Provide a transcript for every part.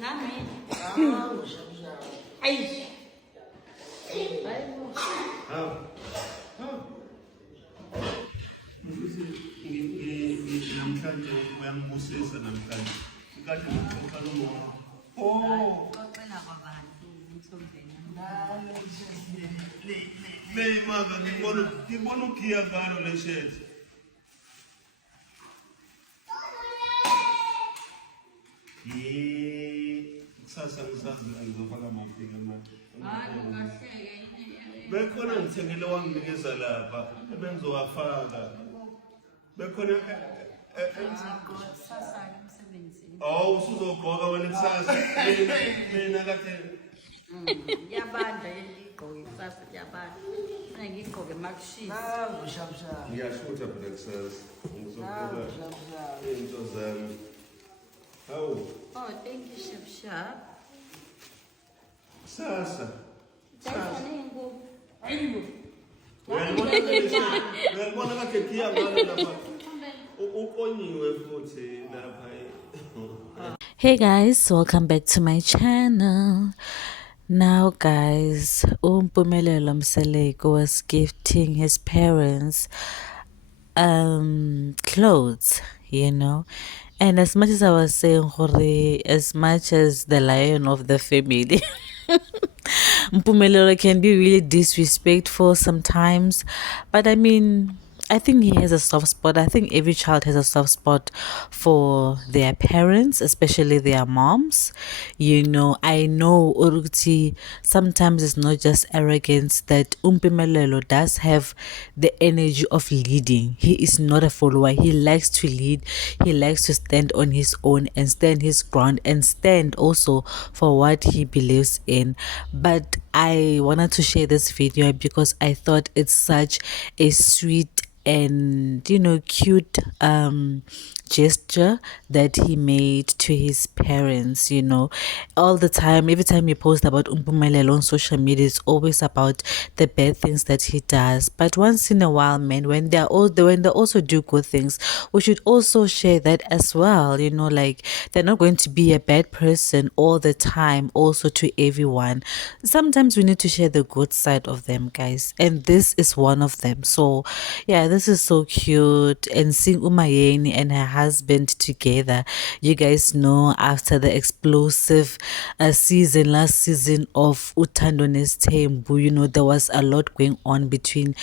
Nami. Ay. Namhlanje uyangibusisa namhlanje. Kade ngixoxa nomoya. Oh, Xoxela kwabantu umthombeni. le imaka ngibona ukhiya ngalo le shirt. Kusasa ngisazi ngizofaka amafika manje. Hayi kahle Bekhona ngithengele wanginikeza lapha ebengizowafaka. Bekhona sasa emsebenzini. oh usuzogqoka wena kusasa. Mina kade Yabanda igqoke sasa yabanda. Mina ngigqoke makushisa. ngiyashutha phela kusasa. Ngizogqoka into zami. Hawu Oh, thank you, Chef Sharp. kusasa. Thank you. Ayubo. Uyabona kade khiya ngalo lapha. Ukonyiwe futhi lapha. Hey guys, welcome back to my channel. Now guys, Umpumelelo Mseleko was gifting his parents clothes, you know. And as much as I was saying, Hore, as much as the lion of the family, Mpumelelo can be really disrespectful sometimes. But I mean, I think he has a soft spot. I think every child has a soft spot for their parents, especially their moms. You know, I know Uruti sometimes it's not just arrogance, that Umpumelelo does have the energy of leading. He is not a follower. He likes to lead. He likes to stand on his own and stand his ground and stand also for what he believes in. But I wanted to share this video because I thought it's such a sweet and cute gesture that he made to his parents. All the time, every time you post about Umpumelelo on social media, it's always about the bad things that he does. But once in a while, man, when they also do good things, we should also share that as well. Like, they're not going to be a bad person all the time also to everyone. Sometimes we need to share the good side of them, guys, and this is one of them. So yeah, this is so cute. And seeing Umayeni and her husband together, you guys know, after the explosive last season of Uthando Nesthembu, there was a lot going on between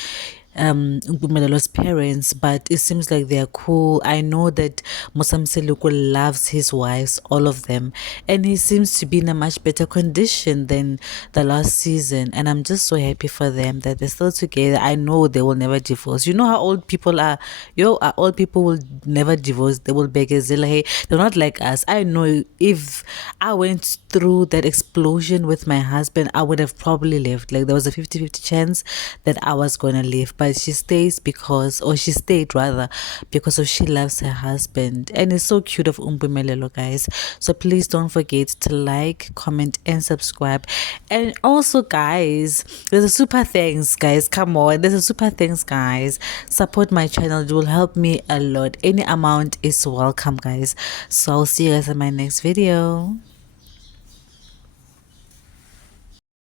Umpumelelo's parents, but it seems like they are cool. I know that Musa Mseleko loves his wives, all of them, and he seems to be in a much better condition than the last season, and I'm just so happy for them that they're still together. I know they will never divorce. You know how old people are. Old people will never divorce. They will beg Zilla. Hey, they're not like us. I know if I went through that explosion with my husband, I would have probably left. Like, there was a 50-50 chance that I was gonna leave, but she stayed rather because of she loves her husband. And it's so cute of Umpumelelo, guys. So please don't forget to like, comment, and subscribe. And also, guys, there's a super thanks, guys. Come on, there's a super thanks, guys. Support my channel. It will help me a lot. Any amount is welcome, guys. So I'll see you guys in my next video.